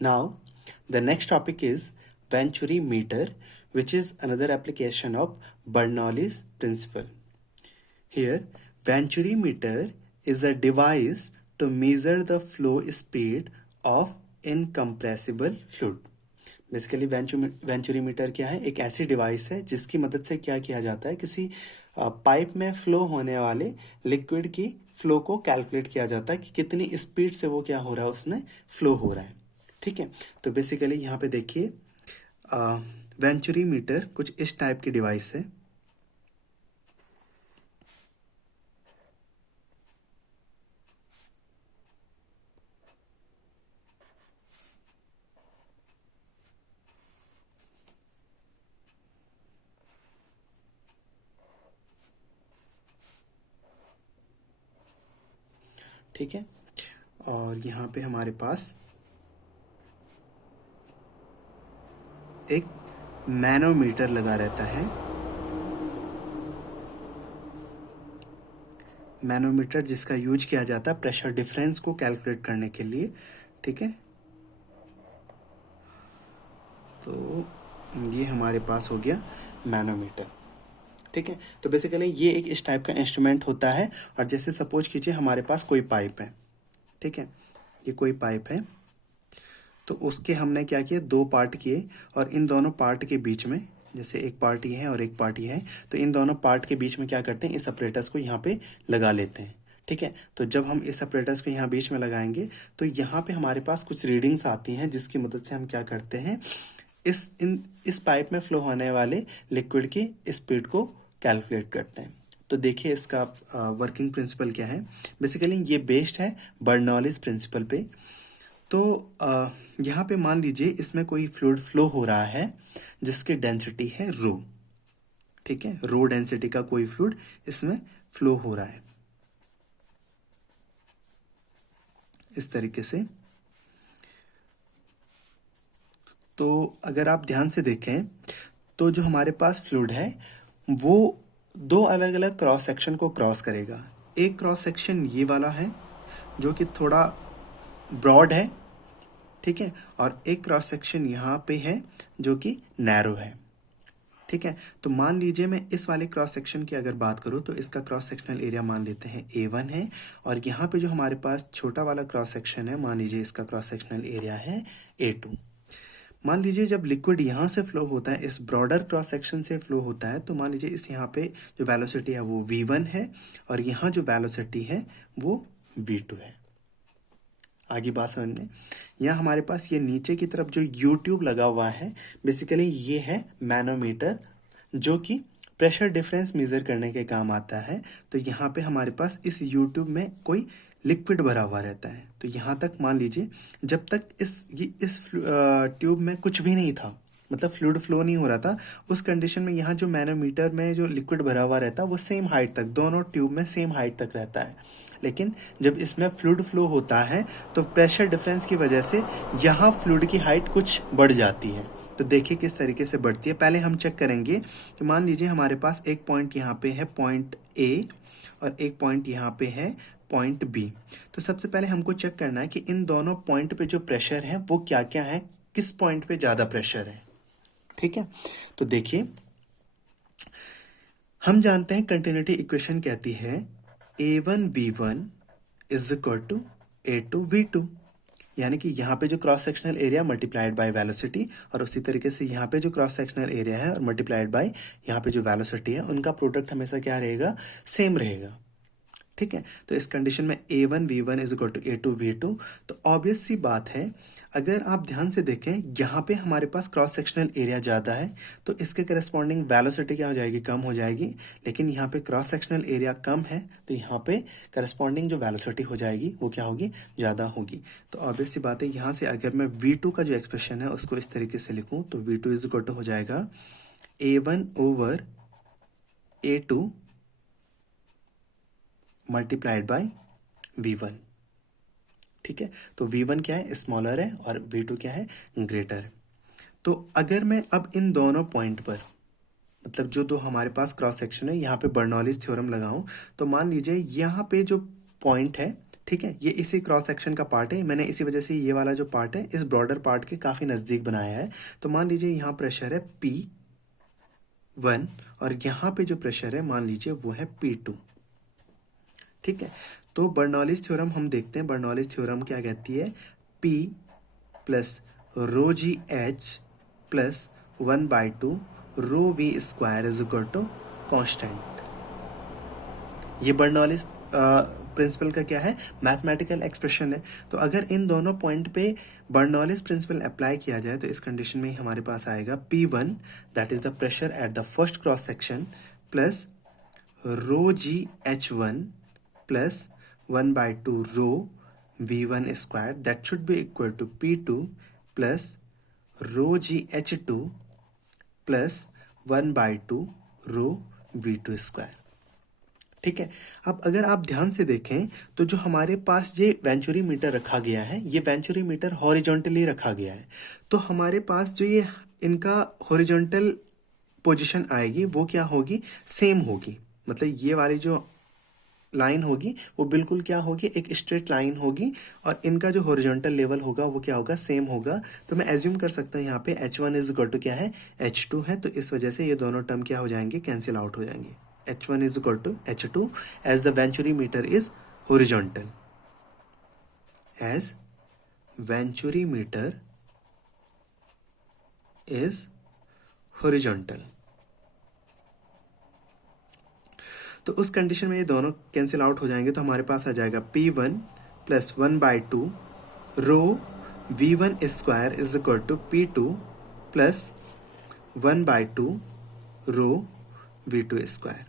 Now, the next topic is Venturi meter, which is another application of Bernoulli's principle. Here, Venturi meter is a device to measure the flow speed of incompressible fluid. Basically venturi meter क्या है? एक ऐसी device है जिसकी मदद से क्या किया जाता है, किसी पाइप में फ्लो होने वाले लिक्विड की फ्लो को कैलकुलेट किया जाता है कि कितनी स्पीड से वो क्या हो रहा है, उसमें फ्लो हो रहा है. ठीक है, तो बेसिकली यहाँ पे देखिए वेंचुरी मीटर कुछ इस टाइप की डिवाइस है. ठीक है, और यहाँ पे हमारे पास एक मैनोमीटर लगा रहता है. मैनोमीटर जिसका यूज किया जाता है प्रेशर डिफरेंस को कैलकुलेट करने के लिए. ठीक है, तो ये हमारे पास हो गया मैनोमीटर. ठीक है, तो बेसिकली ये एक इस टाइप का इंस्ट्रूमेंट होता है. और जैसे सपोज कीजिए हमारे पास कोई पाइप है. ठीक है, ये कोई पाइप है, तो उसके हमने क्या किया, दो पार्ट किए, और इन दोनों पार्ट के बीच में, जैसे एक पार्ट ये है और एक पार्ट ये है, तो इन दोनों पार्ट के बीच में क्या करते हैं, इस अपरेटस को यहाँ पे लगा लेते हैं. ठीक है, तो जब हम इस अपरेटस को यहाँ बीच में लगाएंगे तो यहाँ पे हमारे पास कुछ रीडिंग्स आती हैं जिसकी मदद से हम क्या करते हैं, इस पाइप में फ्लो होने वाले लिक्विड की स्पीड को कैलकुलेट करते हैं. तो देखिए इसका वर्किंग प्रिंसिपल क्या है. बेसिकली ये बेस्ड है बर्नौलीज प्रिंसिपल पे. तो यहाँ पे मान लीजिए इसमें कोई फ्लूइड फ्लो हो रहा है जिसकी डेंसिटी है रो. ठीक है, रो डेंसिटी का कोई फ्लूइड इसमें फ्लो हो रहा है इस तरीके से. तो अगर आप ध्यान से देखें तो जो हमारे पास फ्लूइड है वो दो अलग अलग क्रॉस सेक्शन को क्रॉस करेगा. एक क्रॉस सेक्शन ये वाला है जो कि थोड़ा ब्रॉड है. ठीक है, और एक क्रॉस सेक्शन यहाँ पे है जो कि नैरो है. ठीक है, तो मान लीजिए मैं इस वाले क्रॉस सेक्शन की अगर बात करूँ तो इसका क्रॉस सेक्शनल एरिया मान लेते हैं A1 है, और यहाँ पे जो हमारे पास छोटा वाला क्रॉस सेक्शन है, मान लीजिए इसका क्रॉस सेक्शनल एरिया है A2. मान लीजिए जब लिक्विड यहाँ से फ्लो होता है, इस ब्रॉडर क्रॉस सेक्शन से फ्लो होता है, तो मान लीजिए इस यहाँ पे जो वेलोसिटी है वो V1 है, और यहाँ जो वेलोसिटी है वो V2 है. आगे बात समझ में. यहाँ हमारे पास ये नीचे की तरफ जो यू ट्यूब लगा हुआ है, बेसिकली ये है मैनोमीटर जो कि प्रेशर डिफरेंस मेजर करने के काम आता है. तो यहाँ पे हमारे पास इस यू ट्यूब में कोई लिक्विड भरा हुआ रहता है. तो यहाँ तक मान लीजिए जब तक इस ट्यूब में कुछ भी नहीं था, मतलब फ्लूइड फ्लो नहीं हो रहा था, उस कंडीशन में यहाँ जो मैनोमीटर में जो लिक्विड भरा हुआ रहता है वो सेम हाइट तक, दोनों ट्यूब में सेम हाइट तक रहता है. लेकिन जब इसमें फ्लूइड फ्लो होता है तो प्रेशर डिफरेंस की वजह से यहाँ फ्लूइड की हाइट कुछ बढ़ जाती है. तो देखिए किस तरीके से बढ़ती है. पहले हम चेक करेंगे कि मान लीजिए हमारे पास एक पॉइंट यहाँ पे है पॉइंट A, और एक पॉइंट यहाँ पे है पॉइंट B. तो सबसे पहले हमको चेक करना है कि इन दोनों पॉइंट पे जो प्रेशर है वो क्या क्या है, किस पॉइंट पे ज़्यादा प्रेशर है. ठीक है, तो देखिए हम जानते हैं कंटिन्यूटी इक्वेशन कहती है A1V1 is equal to A2V2, यानी कि यहाँ पे जो cross sectional area multiplied by velocity, और उसी तरीके से यहाँ पे जो क्रॉस सेक्शनल एरिया है और मल्टीप्लाइड बाय यहाँ पे जो वेलोसिटी है, उनका प्रोडक्ट हमेशा क्या रहेगा, सेम रहेगा. ठीक है, तो इस कंडीशन में A1V1 is equal to A2V2. तो ऑब्वियस सी बात है, अगर आप ध्यान से देखें यहाँ पे हमारे पास क्रॉस सेक्शनल एरिया ज़्यादा है तो इसके करस्पॉन्डिंग वेलोसिटी क्या हो जाएगी, कम हो जाएगी. लेकिन यहाँ पे क्रॉस सेक्शनल एरिया कम है तो यहाँ पे करस्पॉन्डिंग जो वेलोसिटी हो जाएगी वो क्या होगी, ज़्यादा होगी. तो ऑब्वियस सी बात है, यहाँ से अगर मैं V2 का जो एक्सप्रेशन है उसको इस तरीके से लिखूँ तो V2 इज इक्वल टू हो जाएगा A1 over A2 multiplied by V1. ठीक है, तो V1 क्या है, स्मॉलर है, और V2 क्या है, ग्रेटर है. तो अगर मैं अब इन दोनों पॉइंट पर, मतलब जो दो हमारे पास क्रॉस सेक्शन है, यहाँ पे बर्नौलीज थ्योरम लगाऊं, तो मान लीजिए यहाँ पे जो पॉइंट है, ठीक है, ये इसी क्रॉस सेक्शन का पार्ट है। मैंने इसी वजह से ये वाला जो पार्ट है इस ब्रॉडर पार्ट के काफ़ी नज़दीक बनाया है। तो मान लीजिए यहाँ प्रेशर है P1 और यहाँ पे जो प्रेशर है मान लीजिए वो है P2। ठीक है, तो बर्नौलीज थ्योरम हम देखते हैं। बर्नौलीज थ्योरम क्या कहती है? P plus rho G H plus 1/2 rho V square is equal to constant. ये बर्नौलीज प्रिंसिपल का क्या है? मैथमेटिकल एक्सप्रेशन है। तो अगर इन दोनों पॉइंट पे बर्नौलीज प्रिंसिपल अप्लाई किया जाए तो इस कंडीशन में ही हमारे पास आएगा P1 that is the pressure at the first cross section plus rho G H1 plus 1/2 rho V1 square that should be equal to P2 plus rho G H2 plus 1/2 rho V2 square. ठीक है, अब अगर आप ध्यान से देखें तो जो हमारे पास ये वेंचुरी मीटर रखा गया है, ये वेंचुरी मीटर हॉरिजॉन्टली रखा गया है। तो हमारे पास जो ये इनका हॉरिजॉन्टल पोजीशन आएगी वो क्या होगी? सेम होगी। मतलब ये वाली जो लाइन होगी वो बिल्कुल क्या होगी? एक स्ट्रेट लाइन होगी और इनका जो हॉरिजॉन्टल लेवल होगा वो क्या होगा? सेम होगा। तो मैं एज्यूम कर सकता हूँ यहाँ पे H1 इज इक्वल टू क्या है? H2 है। तो इस वजह से ये दोनों टर्म क्या हो जाएंगे? कैंसिल आउट हो जाएंगे। H1 is equal to H2 as the venturi meter is horizontal. As venturi meter is horizontal. तो उस कंडीशन में ये दोनों कैंसिल आउट हो जाएंगे तो हमारे पास आ जाएगा P1 plus 1/2 rho V1 square is equal to P2 plus 1/2 rho V2 square.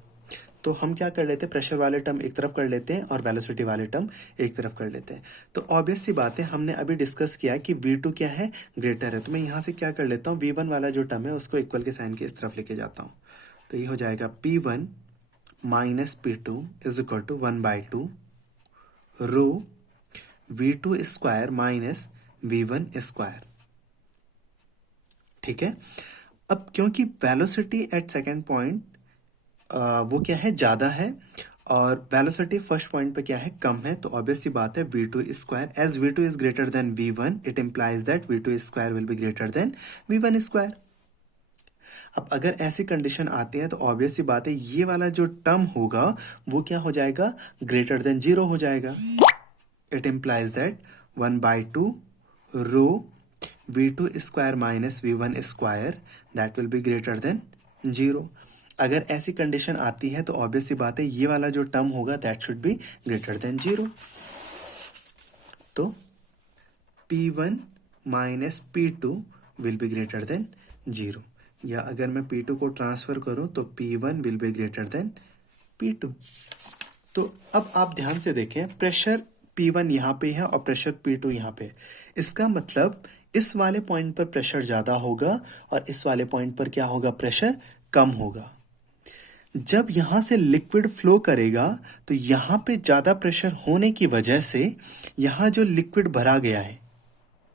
तो हम क्या कर लेते हैं? प्रेशर वाले टर्म एक तरफ कर लेते हैं और वेलोसिटी वाले टर्म एक तरफ कर लेते हैं। तो ऑब्वियस सी बात है, हमने अभी डिस्कस किया कि V2 क्या है? ग्रेटर है। तो मैं यहाँ से क्या कर लेता हूँ? V1 वाला जो टर्म है उसको इक्वल के साइन के इस तरफ लेके जाता हूँ। तो ये हो जाएगा P1 minus P2 is equal to 1/2 rho V2 square minus V1 square. ठीक है, अब क्योंकि वेलोसिटी एट सेकेंड पॉइंट वो क्या है? ज़्यादा है और वेलोसिटी फर्स्ट पॉइंट पे क्या है? कम है। तो ऑब्वियस सी बात है V2 square as V2 is greater than V1 it implies that V2 square will be greater than V1 square. अब अगर ऐसी कंडीशन आती है तो ऑब्वियस सी बात है ये वाला जो टर्म होगा वो क्या हो जाएगा? ग्रेटर देन 0 हो जाएगा। It implies that 1/2 rho V2 square minus V1 square that will be greater than 0। अगर ऐसी कंडीशन आती है तो ऑब्वियस सी बात है ये वाला जो टर्म होगा that should B greater than 0। तो P1 minus P2 will be greater than 0, या अगर मैं P2 को ट्रांसफर करूं तो P1 will be greater then P2। तो अब आप ध्यान से देखें, प्रेशर P1 यहाँ पे है और प्रेशर P2 यहाँ पे। इसका मतलब इस वाले पॉइंट पर प्रेशर ज़्यादा होगा और इस वाले पॉइंट पर क्या होगा? प्रेशर कम होगा। जब यहाँ से लिक्विड फ्लो करेगा तो यहाँ पे ज़्यादा प्रेशर होने की वजह से यहाँ जो लिक्विड भरा गया है,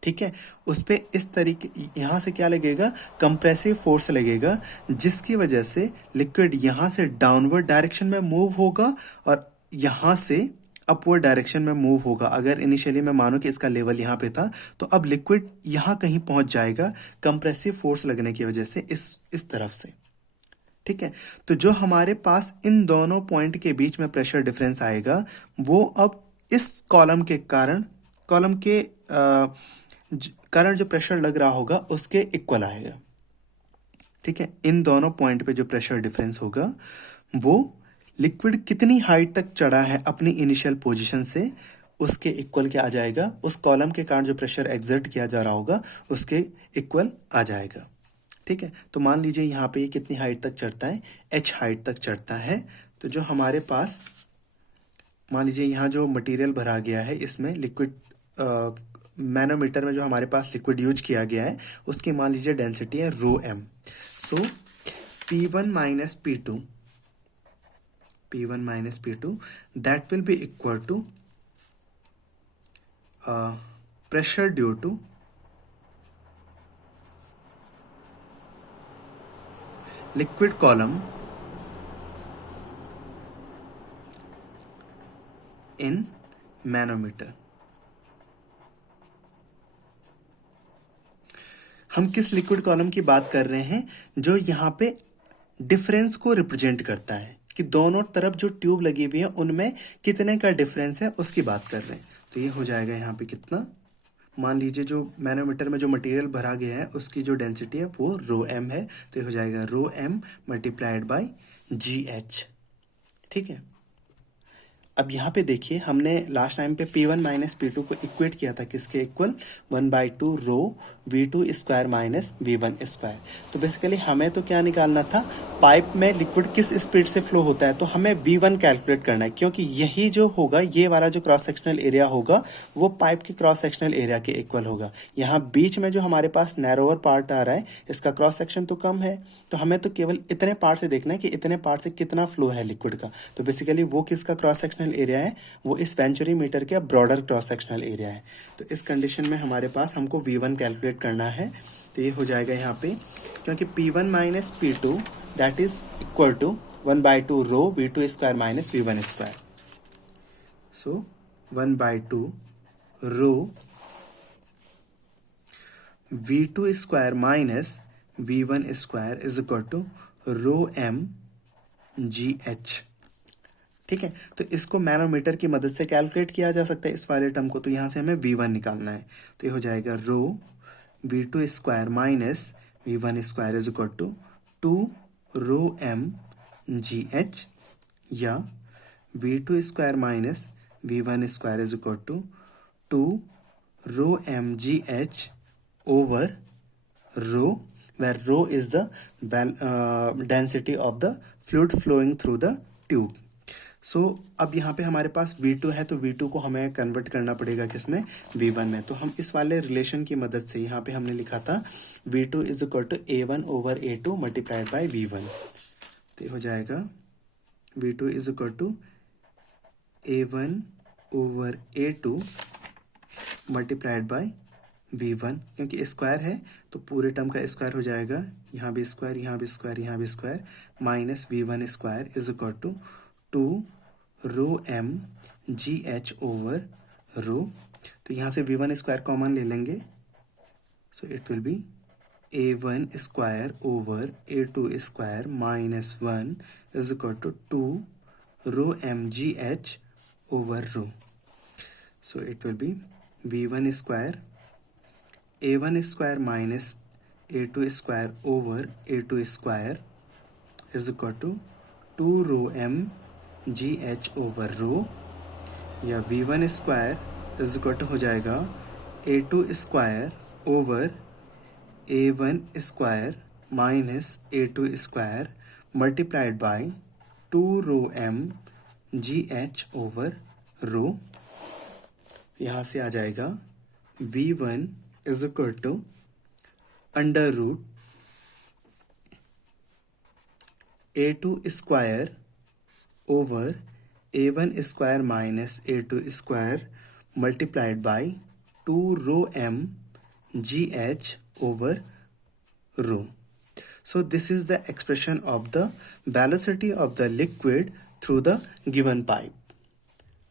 ठीक है, उस पर इस तरीके यहाँ से क्या लगेगा? कंप्रेसिव फोर्स लगेगा, जिसकी वजह से लिक्विड यहाँ से डाउनवर्ड डायरेक्शन में मूव होगा और यहाँ से अपवर्ड डायरेक्शन में मूव होगा। अगर इनिशियली मैं मानूं कि इसका लेवल यहाँ पे था तो अब लिक्विड यहाँ कहीं पहुँच जाएगा कंप्रेसिव फोर्स लगने की वजह से इस तरफ से। ठीक है, तो जो हमारे पास इन दोनों पॉइंट के बीच में प्रेशर डिफरेंस आएगा वो अब इस कॉलम के कारण जो प्रेशर लग रहा होगा उसके इक्वल आएगा। ठीक है, इन दोनों पॉइंट पे जो प्रेशर डिफरेंस होगा वो लिक्विड कितनी हाइट तक चढ़ा है अपनी इनिशियल पोजीशन से उसके इक्वल क्या आ जाएगा? उस कॉलम के कारण जो प्रेशर एक्सर्ट किया जा रहा होगा उसके इक्वल आ जाएगा। ठीक है, तो मान लीजिए यहाँ पे ये कितनी हाइट तक चढ़ता है? h हाइट तक चढ़ता है। तो जो हमारे पास मान लीजिए यहाँ जो मटेरियल भरा गया है इसमें लिक्विड मैनोमीटर में जो हमारे पास लिक्विड यूज किया गया है उसकी मान लीजिए डेंसिटी है rho m। So P1 minus P2 that will be equal to pressure due to liquid column in manometer. हम किस लिक्विड कॉलम की बात कर रहे हैं? जो यहाँ पे डिफरेंस को रिप्रेजेंट करता है कि दोनों तरफ जो ट्यूब लगी हुई है उनमें कितने का डिफरेंस है, उसकी बात कर रहे हैं। तो ये हो जाएगा यहाँ पे कितना, मान लीजिए जो मैनोमीटर में जो मटेरियल भरा गया है उसकी जो डेंसिटी है वो रो एम है, तो ये हो जाएगा row M multiplied by G H. ठीक है। अब यहाँ पे देखिए, हमने लास्ट टाइम पे P1 माइनस P2 को इक्वेट किया था किसके equal, 1/2 rho V2 square minus V1 square. तो बेसिकली हमें तो क्या निकालना था, पाइप में लिक्विड किस स्पीड से फ्लो होता है, तो हमें V1 कैलकुलेट करना है, क्योंकि यही जो होगा, ये वाला जो क्रॉस सेक्शनल एरिया होगा वो पाइप के क्रॉस सेक्शनल एरिया के इक्वल होगा। यहाँ बीच में जो हमारे पास नैरोअर पार्ट आ रहा है, इसका क्रॉस सेक्शन तो कम है, तो हमें तो केवल इतने पार्ट से देखना है कि इतने पार्ट से कितना फ्लो है लिक्विड का। तो बेसिकली वो किसका क्रॉस सेक्शनल एरिया है, वो इस वेंचुरी मीटर का ब्रॉडर क्रॉस सेक्शनल एरिया है। तो इस कंडीशन में हमारे पास हमको V1 कैलकुलेट करना है। तो ये हो जाएगा यहाँ पे, क्योंकि P1 minus P2 that is equal to 1/2 rho V2 square minus V1 square. So 1/2 rho V2 square minus V1 square is equal to rho M G H. ठीक है। तो इसको मैनोमीटर की मदद से कैलकुलेट किया जा सकता है इस वाले टर्म को। तो यहाँ से हमें V1 निकालना है, तो ये हो जाएगा rho V2 square minus V1 square is equal to 2 rho M G h, या V2 square minus V1 square is equal to 2 rho M G h over rho, where rho is the density of the fluid flowing through the tube. So अब यहाँ पे हमारे पास V2 है, तो V2 को हमें convert करना पड़ेगा किसमें, V1 में। तो हम इस वाले रिलेशन की मदद से यहाँ पे हमने लिखा था V2 is equal to A1 over A2 multiplied by V1। तो ये हो जाएगा V2 is equal to A1 over A2 multiplied by V1, क्योंकि स्क्वायर है तो पूरे टर्म का स्क्वायर हो जाएगा, यहाँ भी स्क्वायर, यहाँ भी स्क्वायर, यहाँ भी square, minus V1 square is equal to 2 rho M G H over rho. तो यहाँ से V1 स्क्वायर कॉमन ले लेंगे, so it will be A1 square over A2 square minus 1 is equal to 2 rho M G H over rho. So it will be V1 square A1 square minus A2 square over A2 square is equal to 2 rho M G H over रो, या V1 square is equal to हो जाएगा A2 square over A1 square minus A2 square multiplied by 2 rho M G H over rho. यहाँ से आ जाएगा V1 is equal to under root A2 square over A1 square minus A2 square multiplied by 2 rho m GH over rho. So this is the expression of the velocity of the liquid through the given pipe.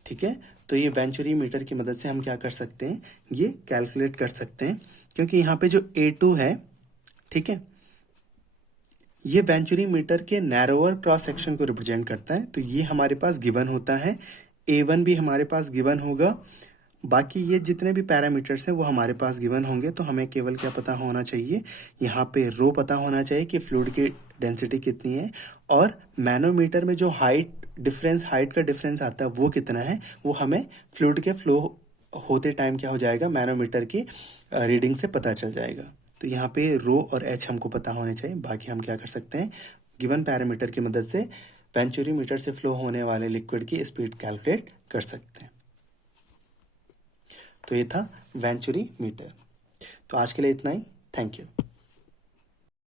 ठीक है। तो ये venturi meter की मदद से हम क्या कर सकते हैं, ये कैलकुलेट कर सकते हैं, क्योंकि यहाँ पे जो A2 है, ठीक है, ये वेंचुरी मीटर के नैरोअर क्रॉस सेक्शन को रिप्रेजेंट करता है। तो ये हमारे पास गिवन होता है, A1 भी हमारे पास गिवन होगा, बाकी ये जितने भी पैरामीटर्स हैं वो हमारे पास गिवन होंगे। तो हमें केवल क्या पता होना चाहिए, यहाँ पे रो पता होना चाहिए कि फ्लूइड की डेंसिटी कितनी है, और मैनोमीटर में जो हाइट का डिफरेंस आता है वो कितना है, वो हमें फ्लूइड के फ्लो होते टाइम क्या हो जाएगा, मैनोमीटर की रीडिंग से पता चल जाएगा। तो यहाँ पे रो और एच हमको पता होने चाहिए। बाकी हम क्या कर सकते हैं, गिवन पैरामीटर की मदद से वेंचुरी मीटर से फ्लो होने वाले लिक्विड की स्पीड कैलकुलेट कर सकते हैं। तो ये था वेंचुरी मीटर। तो आज के लिए इतना ही। Thank you.